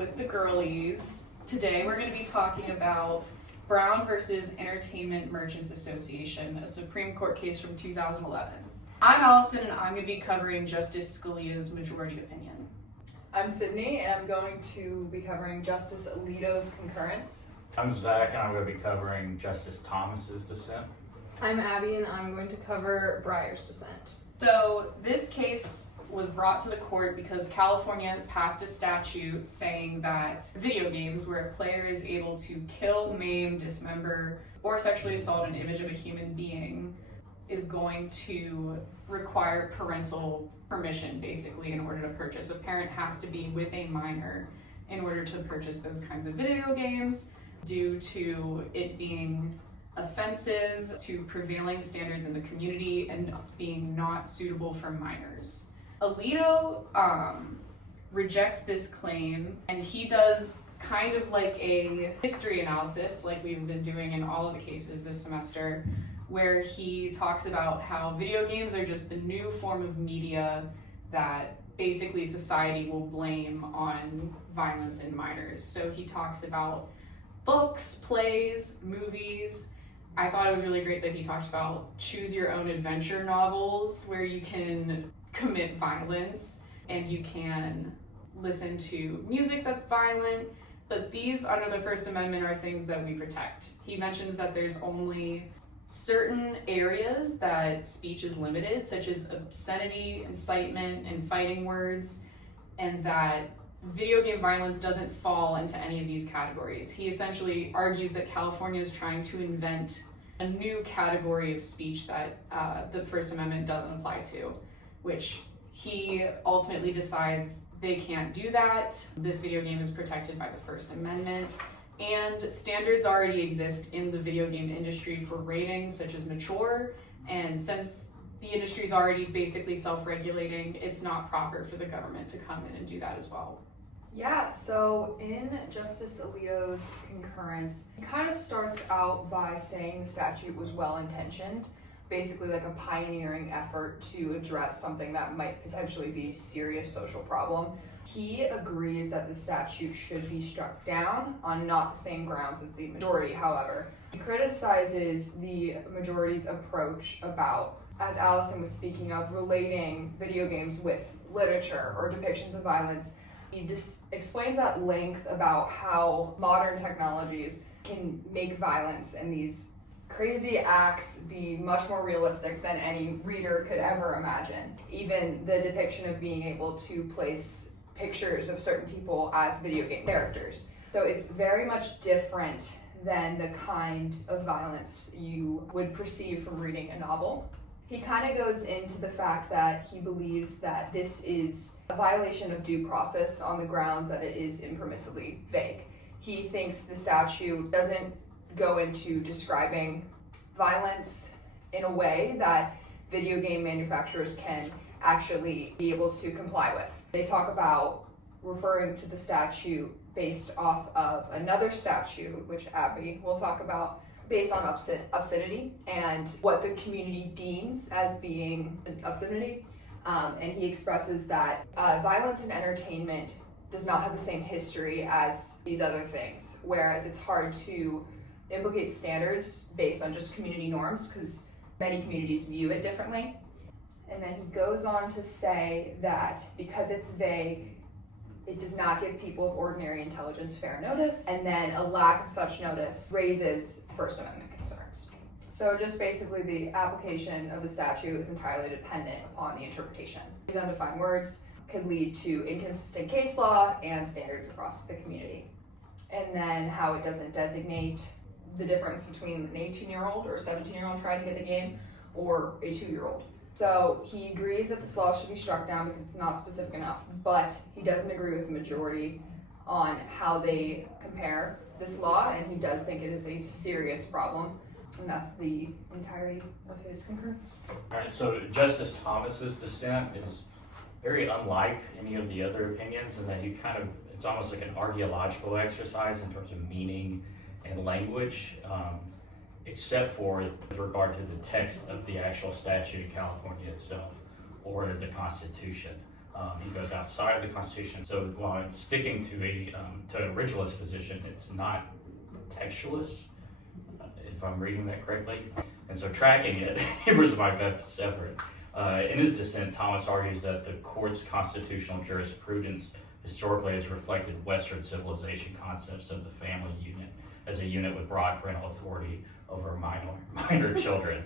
with the Girlies. Today we're going to be talking about Brown versus Entertainment Merchants Association, a Supreme Court case from 2011. I'm Allison and I'm going to be covering Justice Scalia's majority opinion. I'm Sydney and I'm going to be covering Justice Alito's concurrence. I'm Zach and I'm going to be covering Justice Thomas's dissent. I'm Abby and I'm going to cover Breyer's dissent. So this case was brought to the court because California passed a statute saying that video games where a player is able to kill, maim, dismember, or sexually assault an image of a human being is going to require parental permission, basically, in order to purchase. A parent has to be with a minor in order to purchase those kinds of video games due to it being offensive to prevailing standards in the community and being not suitable for minors. Alito rejects this claim, and he does kind of like a history analysis, like we've been doing in all of the cases this semester, where he talks about how video games are just the new form of media that basically society will blame on violence in minors. So he talks about books, plays, movies. I thought it was really great that he talked about choose your own adventure novels where you can commit violence and you can listen to music that's violent, but these under the First Amendment are things that we protect. He mentions that there's only certain areas that speech is limited, such as obscenity, incitement, and fighting words, and that video game violence doesn't fall into any of these categories. He essentially argues that California is trying to invent a new category of speech that the First Amendment doesn't apply to, which he ultimately decides they can't do that. This video game is protected by the First Amendment, and standards already exist in the video game industry for ratings, such as mature, and since the industry is already basically self-regulating, it's not proper for the government to come in and do that as well. Yeah, so in Justice Alito's concurrence, he kind of starts out by saying the statute was well-intentioned, basically like a pioneering effort to address something that might potentially be a serious social problem. He agrees that the statute should be struck down on not the same grounds as the majority, however. He criticizes the majority's approach about, as Allison was speaking of, relating video games with literature or depictions of violence. He just explains at length about how modern technologies can make violence and these crazy acts be much more realistic than any reader could ever imagine. Even the depiction of being able to place pictures of certain people as video game characters. So it's very much different than the kind of violence you would perceive from reading a novel. He kind of goes into the fact that he believes that this is a violation of due process on the grounds that it is impermissibly vague. He thinks the statute doesn't go into describing violence in a way that video game manufacturers can actually be able to comply with. They talk about referring to the statute based off of another statute, which Abby will talk about, based on obscenity and what the community deems as being obscenity. And he expresses that violence in entertainment does not have the same history as these other things, whereas it's hard to implicate standards based on just community norms because many communities view it differently. And then he goes on to say that because it's vague, it does not give people of ordinary intelligence fair notice, and then a lack of such notice raises First Amendment concerns. So just basically the application of the statute is entirely dependent upon the interpretation. These undefined words could lead to inconsistent case law and standards across the community. And then how it doesn't designate the difference between an 18-year-old or a 17-year-old trying to get the game or a 2-year-old. So he agrees that this law should be struck down because it's not specific enough, but he doesn't agree with the majority on how they compare this law, and he does think it is a serious problem, and that's the entirety of his concurrence. All right, so Justice Thomas's dissent is very unlike any of the other opinions in that it's almost like an archaeological exercise in terms of meaning and language, except for with regard to the text of the actual statute in California itself or the Constitution. He goes outside of the Constitution. So while it's sticking to an originalist position, it's not textualist, if I'm reading that correctly. And so tracking it, it was my best effort. In his dissent, Thomas argues that the court's constitutional jurisprudence historically has reflected Western civilization concepts of the family unit as a unit with broad parental authority over minor children.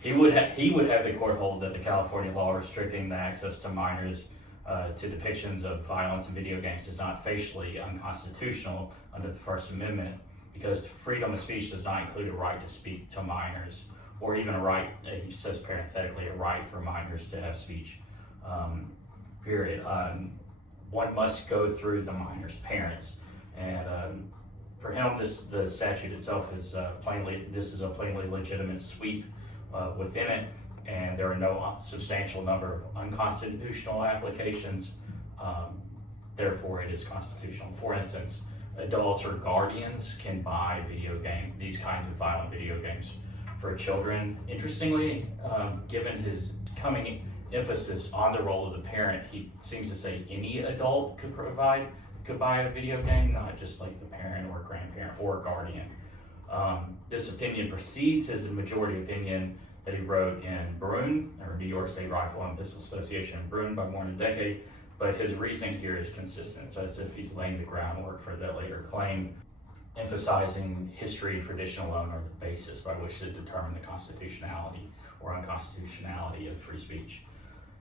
He would have the court hold that the California law restricting the access to minors to depictions of violence in video games is not facially unconstitutional under the First Amendment, because freedom of speech does not include a right to speak to minors, or even a right, he says parenthetically, a right for minors to have speech, period. One must go through the minor's parents. And for him, the statute itself is a plainly legitimate sweep within it, and there are no substantial number of unconstitutional applications. Therefore, it is constitutional. For instance, adults or guardians can buy video games, these kinds of violent video games for children. Interestingly, given his coming emphasis on the role of the parent, he seems to say any adult could buy a video game, not just like the parent or grandparent or guardian. This opinion precedes his majority opinion that he wrote in Bruin, or New York State Rifle and Pistol Association in Bruin, by more than a decade, but his reasoning here is consistent. It's as if he's laying the groundwork for that later claim, emphasizing history and tradition alone are the basis by which to determine the constitutionality or unconstitutionality of free speech.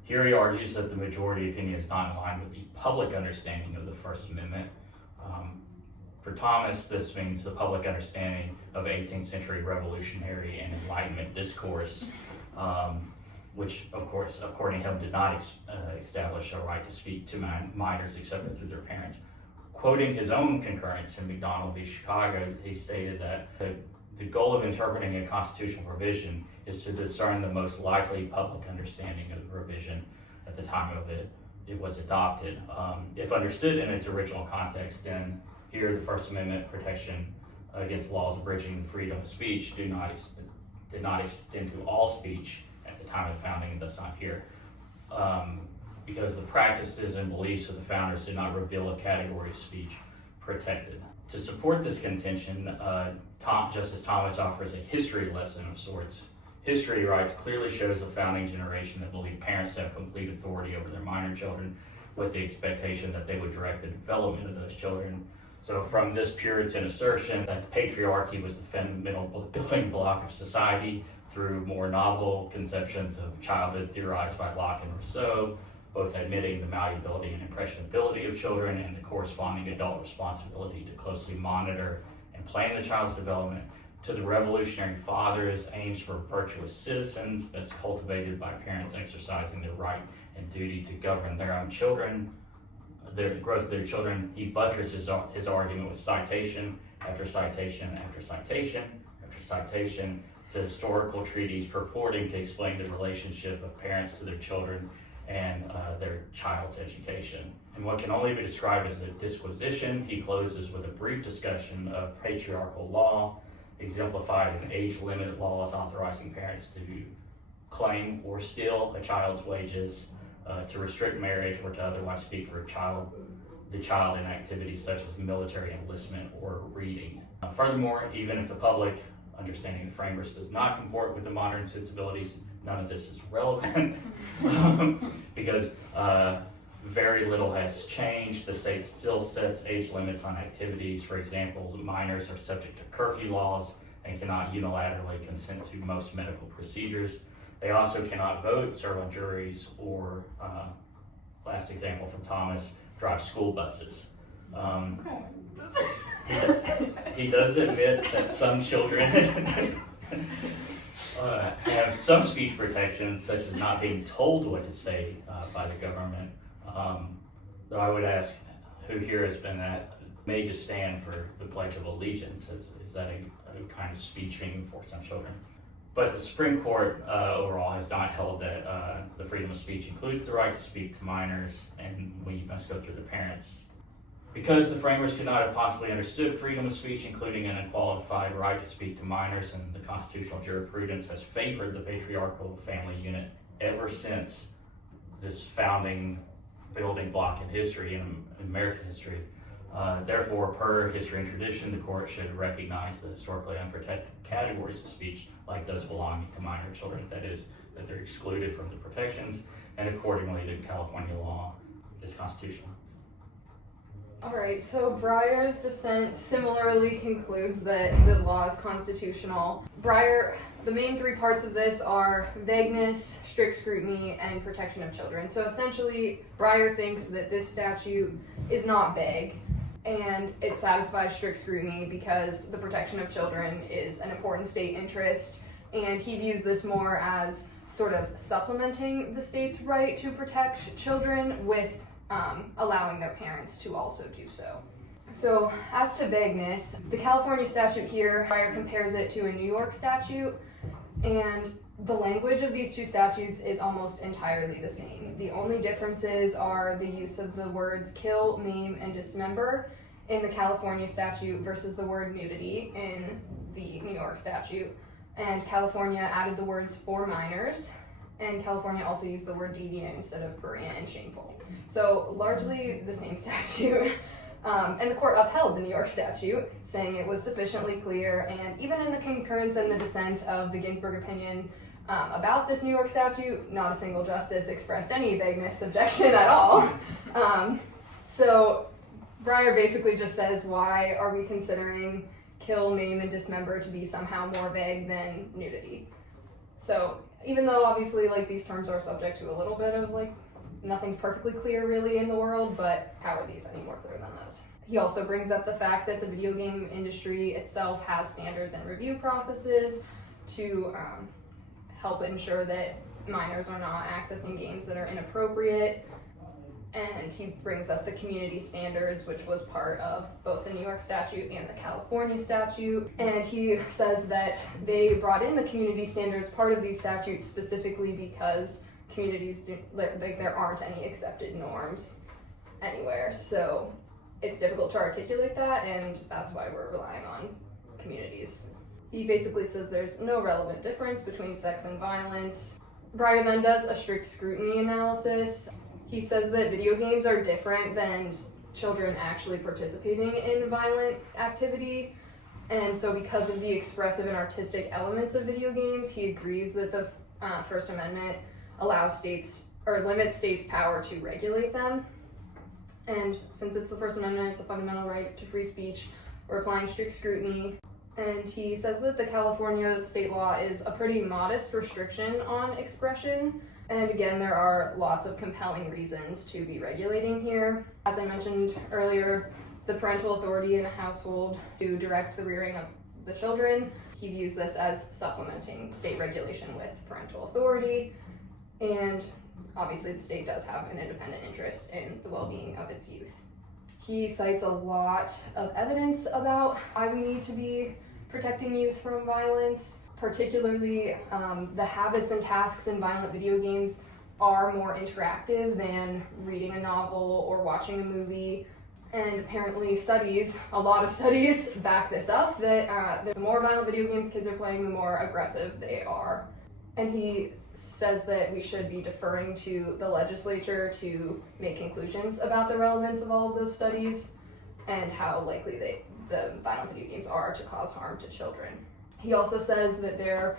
Here he argues that the majority opinion is not in line with the public understanding of the First Amendment. For Thomas, this means the public understanding of 18th century revolutionary and Enlightenment discourse, which, of course, according to him, did not establish a right to speak to minors except for through their parents. Quoting his own concurrence in McDonald v. Chicago, he stated that the goal of interpreting a constitutional provision is to discern the most likely public understanding of the provision at the time of it was adopted. If understood in its original context, then here the First Amendment protection against laws abridging freedom of speech did not extend to all speech at the time of the founding, and thus not here. Because the practices and beliefs of the founders did not reveal a category of speech protected. To support this contention, Justice Thomas offers a history lesson of sorts. History, he writes, clearly shows the founding generation that believed parents to have complete authority over their minor children, with the expectation that they would direct the development of those children. So from this Puritan assertion that patriarchy was the fundamental building block of society through more novel conceptions of childhood theorized by Locke and Rousseau, both admitting the malleability and impressionability of children and the corresponding adult responsibility to closely monitor and plan the child's development, to the revolutionary fathers' aims for virtuous citizens as cultivated by parents exercising their right and duty to govern their own children, the growth of their children. He buttresses his argument with citation after citation after citation after citation to historical treatises purporting to explain the relationship of parents to their children and their child's education. In what can only be described as a disquisition, he closes with a brief discussion of patriarchal law, exemplified in age-limited laws authorizing parents to claim or steal a child's wages, to restrict marriage, or to otherwise speak for the child in activities such as military enlistment or reading. Furthermore, even if the public understanding the framers does not comport with the modern sensibilities, none of this is relevant because very little has changed. The state still sets age limits on activities. For example, minors are subject to curfew laws and cannot unilaterally consent to most medical procedures. They also cannot vote, serve on juries, or, last example from Thomas, drive school buses. He does admit that some children have some speech protections, such as not being told what to say by the government. Though I would ask, who here has been made to stand for the Pledge of Allegiance? Is that a kind of speech being enforced on children? But the Supreme Court overall has not held that the freedom of speech includes the right to speak to minors, and we must go through the parents. Because the framers could not have possibly understood freedom of speech, including an unqualified right to speak to minors, and the constitutional jurisprudence has favored the patriarchal family unit ever since this founding building block in history, in American history. Therefore, per history and tradition, the court should recognize the historically unprotected categories of speech, like those belonging to minor children, that is, that they're excluded from the protections, and accordingly, the California law is constitutional. Alright, so Breyer's dissent similarly concludes that the law is constitutional. Breyer, the main three parts of this are vagueness, strict scrutiny, and protection of children. So essentially, Breyer thinks that this statute is not vague, and it satisfies strict scrutiny because the protection of children is an important state interest, and he views this more as sort of supplementing the state's right to protect children with allowing their parents to also do so. So as to vagueness, the California statute here, Breyer compares it to a New York statute, and the language of these two statutes is almost entirely the same. The only differences are the use of the words kill, maim, and dismember in the California statute versus the word nudity in the New York statute. And California added the words for minors, and California also used the word deviant instead of prurient and shameful. So largely the same statute. And the court upheld the New York statute, saying it was sufficiently clear, and even in the concurrence and the dissent of the Ginsburg opinion about this New York statute, not a single justice expressed any vagueness objection at all. So Breyer basically just says, why are we considering kill, maim, and dismember to be somehow more vague than nudity? So even though obviously like these terms are subject to a little bit of like nothing's perfectly clear really in the world, but how are these any more clear than those? He also brings up the fact that the video game industry itself has standards and review processes to help ensure that minors are not accessing games that are inappropriate. And he brings up the community standards, which was part of both the New York statute and the California statute. And he says that they brought in the community standards, part of these statutes, specifically because communities, there aren't any accepted norms anywhere. So it's difficult to articulate that, and that's why we're relying on communities. He basically says there's no relevant difference between sex and violence. Breyer then does a strict scrutiny analysis. He says that video games are different than children actually participating in violent activity. And so because of the expressive and artistic elements of video games, he agrees that the First Amendment allows states, or limits states' power to regulate them. And since it's the First Amendment, it's a fundamental right to free speech, we're applying strict scrutiny. And he says that the California state law is a pretty modest restriction on expression. And again, there are lots of compelling reasons to be regulating here. As I mentioned earlier, the parental authority in a household to direct the rearing of the children. He views this as supplementing state regulation with parental authority. And obviously the state does have an independent interest in the well-being of its youth. He cites a lot of evidence about why we need to be protecting youth from violence. Particularly, the habits and tasks in violent video games are more interactive than reading a novel or watching a movie. And apparently a lot of studies back this up, that the more violent video games kids are playing, the more aggressive they are. And he says that we should be deferring to the legislature to make conclusions about the relevance of all of those studies and how likely the violent video games are to cause harm to children. He also says that there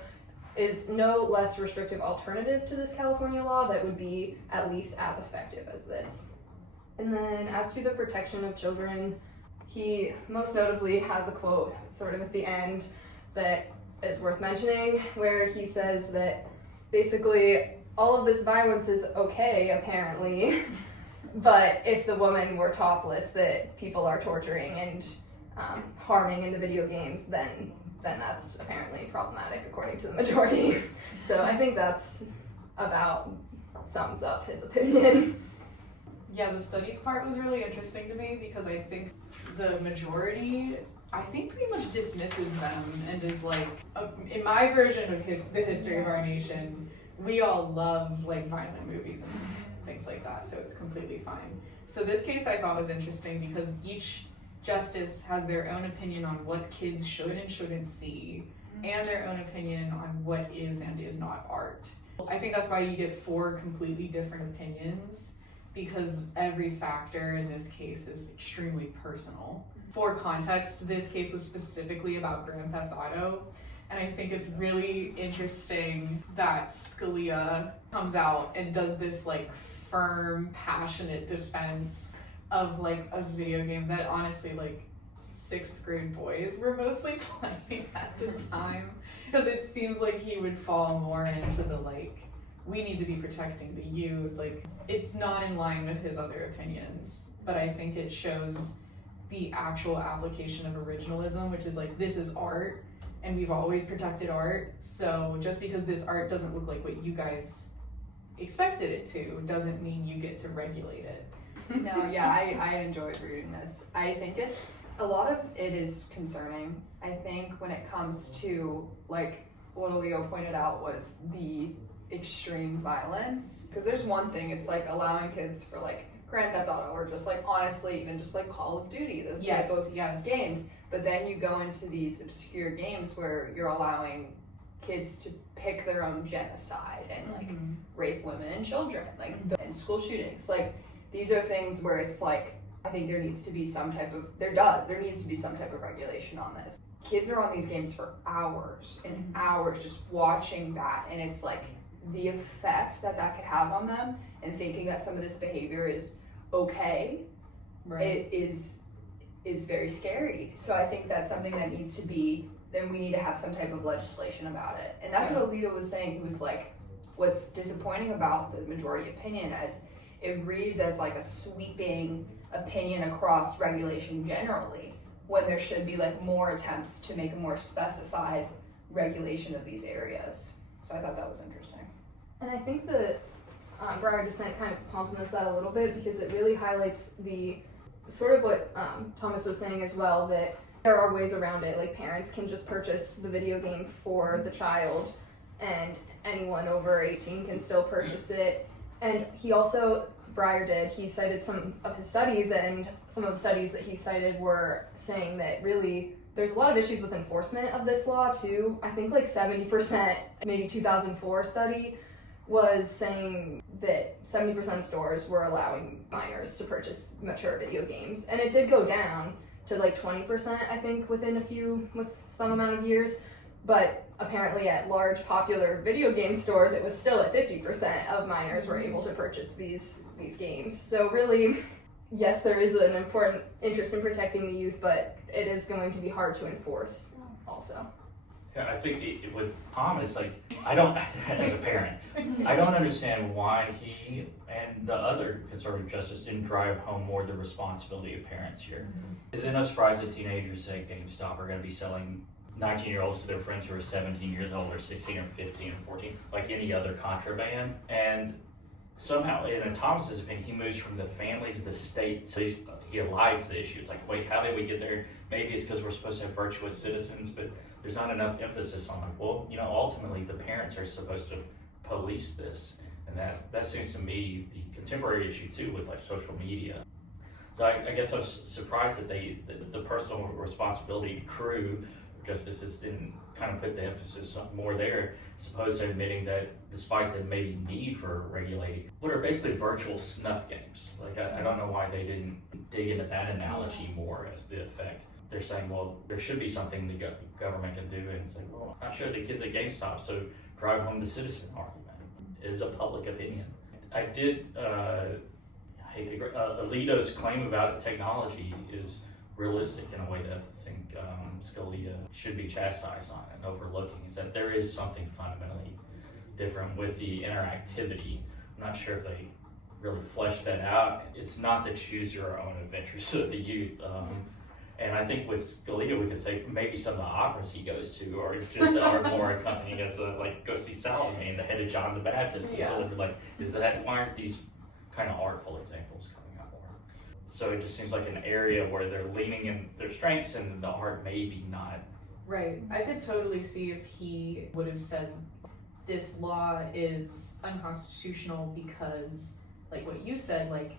is no less restrictive alternative to this California law that would be at least as effective as this. And then as to the protection of children, he most notably has a quote sort of at the end that is worth mentioning, where he says that basically all of this violence is okay, apparently, but if the woman were topless that people are torturing and harming in the video games, then that's apparently problematic according to the majority. So I think that's about sums up his opinion. Yeah, the studies part was really interesting to me because I think the majority, pretty much dismisses them and is like, in my version of the history of our nation, we all love like violent movies and things like that, so it's completely fine. So this case I thought was interesting because each justice has their own opinion on what kids should and shouldn't see, and their own opinion on what is and is not art. I think that's why you get 4 completely different opinions, because every factor in this case is extremely personal. For context, this case was specifically about Grand Theft Auto, and I think it's really interesting that Scalia comes out and does this like firm, passionate defense of like a video game that honestly like 6th grade boys were mostly playing at the time, because it seems like he would fall more into the like, we need to be protecting the youth. Like, it's not in line with his other opinions, but I think it shows the actual application of originalism, which is like, this is art and we've always protected art, so just because this art doesn't look like what you guys expected it to doesn't mean you get to regulate it. No, yeah, I enjoyed reading this. I think a lot of it is concerning. I think when it comes to, like, what Leo pointed out was the extreme violence. Because there's one thing, it's like allowing kids for like Grand Theft Auto, or just like honestly even just like Call of Duty, those type of games. But then you go into these obscure games where you're allowing kids to pick their own genocide and like rape women and children, like, and school shootings. Like, these are things where it's like, I think there needs to be some type of, there needs to be some type of regulation on this. Kids are on these games for hours and hours just watching that, and it's like the effect that could have on them, and thinking that some of this behavior is okay, it is very scary. So I think that's something that needs to be, then we need to have some type of legislation about it. And that's what Alito was saying. He was like, what's disappointing about the majority opinion is it reads as like a sweeping opinion across regulation generally, when there should be like more attempts to make a more specified regulation of these areas. So I thought that was interesting. And I think that Breyer dissent kind of complements that a little bit, because it really highlights the sort of what Thomas was saying as well, that there are ways around it. Like, parents can just purchase the video game for the child, and anyone over 18 can still purchase it. And he also, Breyer he cited some of his studies, and some of the studies that he cited were saying that really there's a lot of issues with enforcement of this law too. I think like 70%, maybe 2004 study was saying that 70% of stores were allowing minors to purchase mature video games. And it did go down to like 20%, I think, with some amount of years. But apparently at large popular video game stores, it was still at 50% of minors were able to purchase these games. So really, yes, there is an important interest in protecting the youth, but it is going to be hard to enforce also. Yeah, I think with Thomas, like, I don't, as a parent, I don't understand why he and the other conservative justice didn't drive home more the responsibility of parents here. Is it no surprise that teenagers at GameStop are going to be selling 19-year-olds to their friends who are 17 years old, or 16 or 15 or 14, like any other contraband? And somehow, in Thomas's opinion, he moves from the family to the state, so he elides the issue. It's like, wait, how did we get there? Maybe it's because we're supposed to have virtuous citizens, but there's not enough emphasis on, like, well, you know, ultimately the parents are supposed to police this. And that seems to me the contemporary issue too, with like social media. So I guess I was surprised that the personal responsibility crew justices didn't kind of put the emphasis more there, as opposed to admitting that despite the maybe need for regulating what are basically virtual snuff games. Like, I don't know why they didn't dig into that analogy more as the effect. They're saying, well, there should be something the government can do, and it's like, well, I'm not sure the kids at GameStop, so drive home the citizen argument. It is a public opinion. I did, Alito's claim about technology is realistic in a way that I think Scalia should be chastised on and overlooking, is that there is something fundamentally different with the interactivity. I'm not sure if they really fleshed that out. It's not the choose your own adventures of the youth. And I think with Scalia, we could say maybe some of the operas he goes to are more accompanying us, like go see Salome, the head of John the Baptist. Yeah. Like, why aren't these kind of artful examples coming out more? So it just seems like an area where they're leaning in their strengths and the art maybe not. Right. I could totally see if he would have said this law is unconstitutional because, like what you said, like,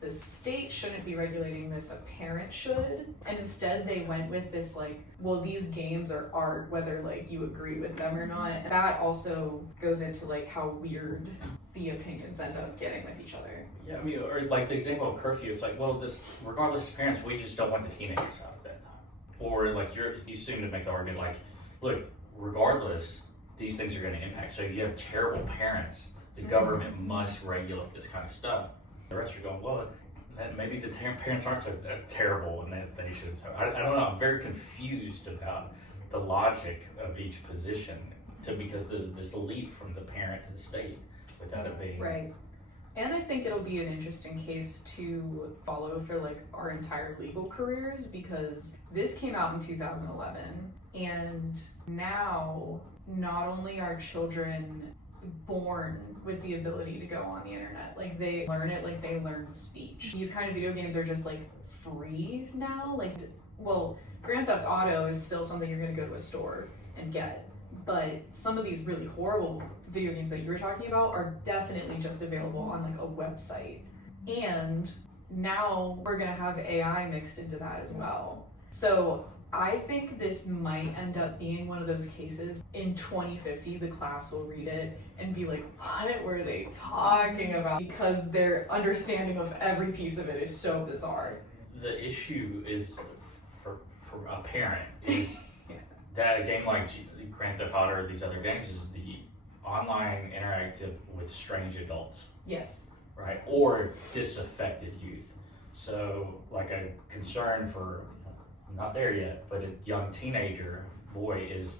the state shouldn't be regulating this, a parent should. And instead they went with this like, well, these games are art, whether like you agree with them or not. And that also goes into like how weird the opinions end up getting with each other. Yeah, I mean, or like the example of curfew, it's like, well, this, regardless of parents, we just don't want the teenagers out at that time. Or like you seem to make the argument like, look, regardless, these things are going to impact. So if you have terrible parents, the government must regulate this kind of stuff. The rest are going, well, that maybe the parents aren't so terrible and that they should. So I don't know. I'm very confused about the logic of each position because this leap from the parent to the state without it being right. And I think it'll be an interesting case to follow for like our entire legal careers, because this came out in 2011 and now not only are children born with the ability to go on the internet, like they learn it like they learn speech. These kind of video games are just like free now. Like, well, Grand Theft Auto is still something you're gonna go to a store and get, but some of these really horrible video games that you were talking about are definitely just available on like a website. And now we're gonna have AI mixed into that as well. So I think this might end up being one of those cases in 2050, the class will read it and be like, what were they talking about? Because their understanding of every piece of it is so bizarre. The issue is for a parent is that a game like Grand Theft Auto or these other games is the online interactive with strange adults. Yes. Right? Or disaffected youth. So like a concern for, not there yet, but a young teenager boy is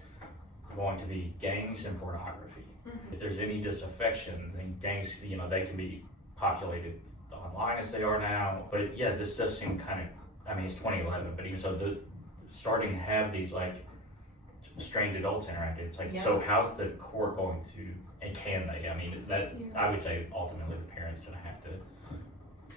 going to be gangs and pornography. Mm-hmm. If there's any disaffection, then gangs, they can be populated online as they are now. But yeah, this does seem kind of, I mean, it's 2011, but even so, starting to have these like strange adults interactive, it's like, so how's the court going to, and can they? I mean, I would say ultimately the parent's going to have to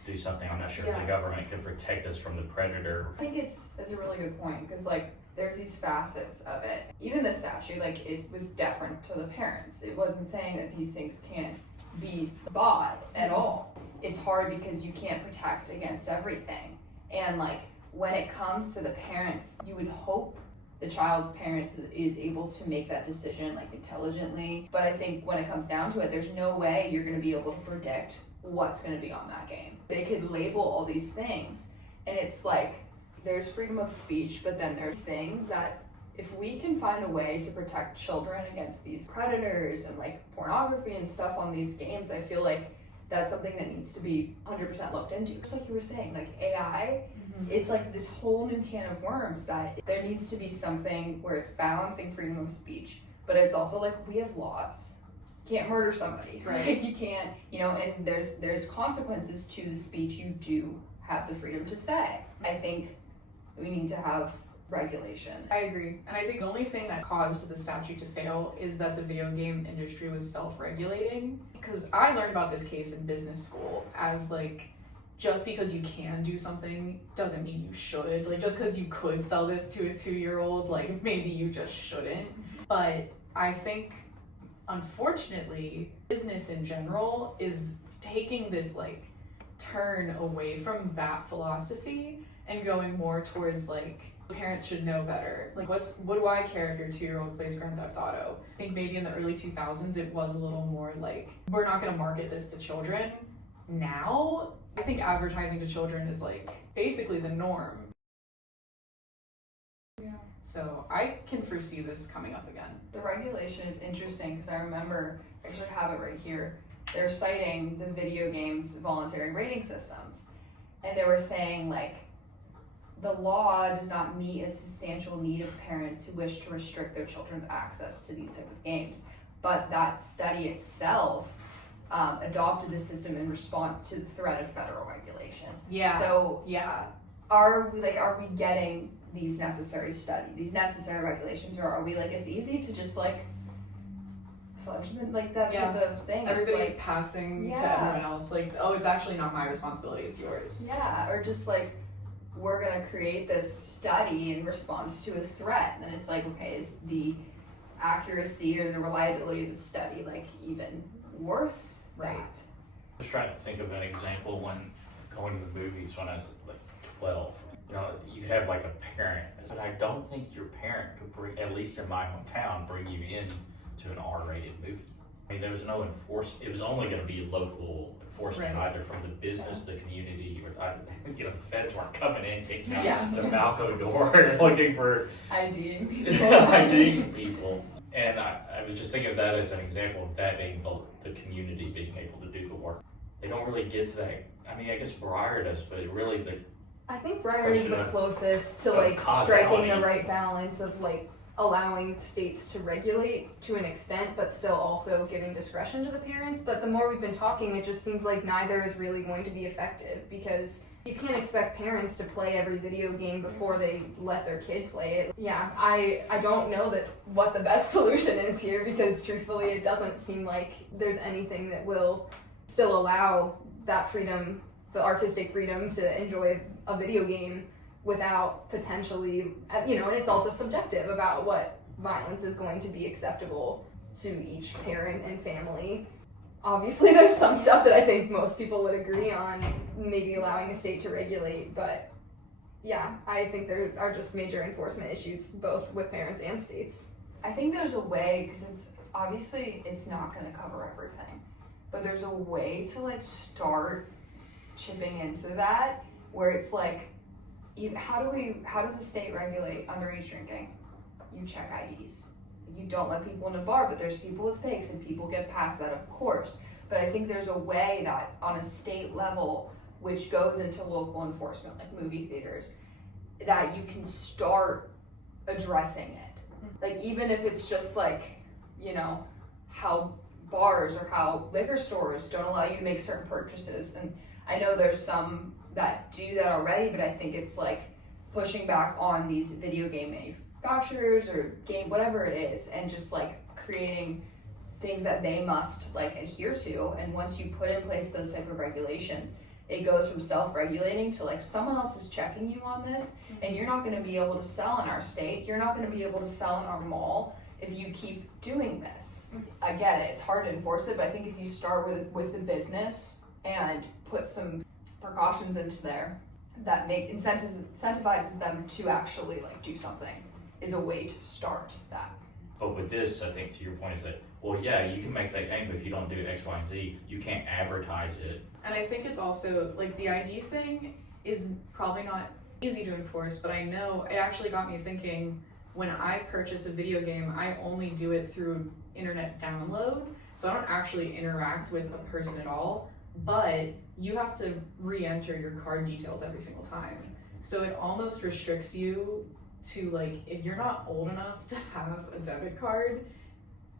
do something. I'm not sure if the government can protect us from the predator. I think that's a really good point, because like there's these facets of it. Even the statute, like it was deferent to the parents. It wasn't saying that these things can't be bought at all. It's hard because you can't protect against everything. And like when it comes to the parents, you would hope the child's parents is able to make that decision like intelligently. But I think when it comes down to it, there's no way you're going to be able to predict what's going to be on that game. They could label all these things, and it's like there's freedom of speech, but then there's things that if we can find a way to protect children against these predators and like pornography and stuff on these games, I feel like that's something that needs to be 100% looked into. Just like you were saying, like AI, it's like this whole new can of worms that there needs to be something where it's balancing freedom of speech, but it's also like we have laws. Can't murder somebody, right? Like you can't, and there's consequences to the speech you do have the freedom to say. I think we need to have regulation. I agree. And I think the only thing that caused the statute to fail is that the video game industry was self-regulating. Because I learned about this case in business school as like, just because you can do something doesn't mean you should. Like just because you could sell this to a 2-year-old, like maybe you just shouldn't. But I think unfortunately, business in general is taking this like turn away from that philosophy and going more towards like parents should know better. Like what do I care if your 2-year-old plays Grand Theft Auto? I think maybe in the early 2000s it was a little more like, we're not going to market this to children. Now, I think advertising to children is like basically the norm. So I can foresee this coming up again. The regulation is interesting because I remember, I actually have it right here, they're citing the video games voluntary rating systems. And they were saying like, the law does not meet a substantial need of parents who wish to restrict their children's access to these type of games. But that study itself adopted the system in response to the threat of federal regulation. Yeah. So are we getting these necessary regulations, or are we like it's easy to just like fudge them, like that type of thing? Everybody's like, passing to everyone else like, oh, it's actually not my responsibility, it's yours. Yeah, or just like we're gonna create this study in response to a threat, and then it's like, okay, is the accuracy or the reliability of the study like even worth that? Just trying to think of an example when going to the movies when I was like 12. You know, you have like a parent, but I don't think your parent could bring, at least in my hometown, bring you in to an R-rated movie. I mean, there was no enforcement. It was only going to be local enforcement, Right. either from the business, the community, or you know, the feds weren't coming in, taking out Yeah. the balcony door and looking for IDing people. IDing people. And I was just thinking of that as an example of that being the community being able to do the work. They don't really get to that. I mean, I guess Breyer does, but it really I think Breyer is the Question of- closest to of like striking causality. the right balance of like allowing states to regulate to an extent, but still also giving discretion to the parents. But the more we've been talking, it just seems like neither is really going to be effective, because you can't expect parents to play every video game before they let their kid play it. Yeah, I don't know what the best solution is here, because truthfully it doesn't seem like there's anything that will still allow that freedom, the artistic freedom to enjoy a video game without potentially, you know, and it's also subjective about what violence is going to be acceptable to each parent and family. Obviously, there's some stuff that I think most people would agree on, maybe allowing a state to regulate, but yeah, I think there are just major enforcement issues both with parents and states. I think there's a way, because it's not going to cover everything, but there's a way to like start chipping into that, where it's like, how does the state regulate underage drinking? You check IDs. You don't let people in a bar, but there's people with fakes and people get past that, of course. But I think there's a way that on a state level, which goes into local enforcement, like movie theaters, that you can start addressing it. Like, even if it's just like, you know, how bars or how liquor stores don't allow you to make certain purchases. And I know there's some that do that already, but I think it's like pushing back on these video game manufacturers or game, whatever it is, and just like creating things that they must like adhere to. And once you put in place those type of regulations, it goes from self-regulating to like someone else is checking you on this, and you're not going to be able to sell in our state, you're not going to be able to sell in our mall if you keep doing this. I get it, it's hard to enforce it, but I think if you start with the business and put some precautions into there that make incentivizes them to actually like do something, is a way to start that. But with this, I think to your point is that, well, yeah, you can make that game, but if you don't do X, Y, and Z, you can't advertise it. And I think it's also, like, the ID thing is probably not easy to enforce, but I know it actually got me thinking, when I purchase a video game, I only do it through internet download, so I don't actually interact with a person at all, but you have to re-enter your card details every single time. So it almost restricts you to, like, if you're not old enough to have a debit card,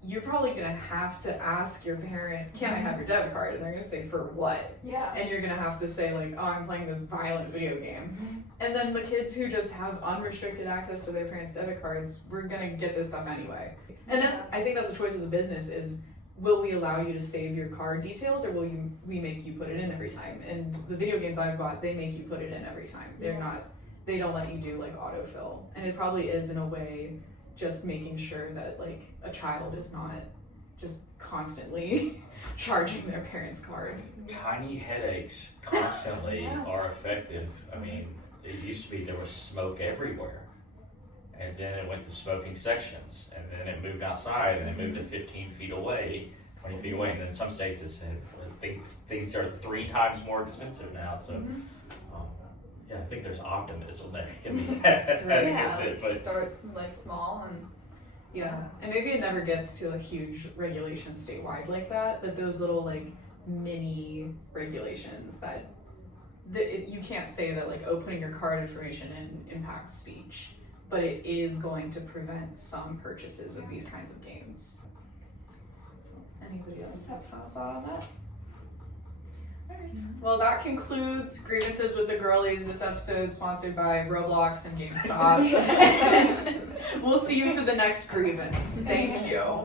you're probably gonna have to ask your parent, can I have your debit card? And they're gonna say, for what? Yeah. And you're gonna have to say, like, oh, I'm playing this violent video game. And then the kids who just have unrestricted access to their parents' debit cards, we're gonna get this stuff anyway. And I think that's a choice of the business, is will we allow you to save your card details, or will we make you put it in every time? And the video games I've bought, they make you put it in every time. They don't let you do like autofill. And it probably is, in a way, just making sure that like a child is not just constantly charging their parents' card. Tiny headaches constantly are effective. I mean, it used to be there was smoke everywhere. And then it went to smoking sections. And then it moved outside, and it moved to 15 feet away, 20 feet away. And then in some states it said things are 3 times more expensive now. So yeah, I think there's optimism that can be had against it. But Starts like small and And maybe it never gets to a huge regulation statewide like that, but those little like mini regulations that you can't say that like, oh, putting your card information in impacts speech, but it is going to prevent some purchases of these kinds of games. Anybody else have a final thought on that? Alright. Well, that concludes Grievances with the Girlies. This episode sponsored by Roblox and GameStop. We'll see you for the next grievance. Thank you.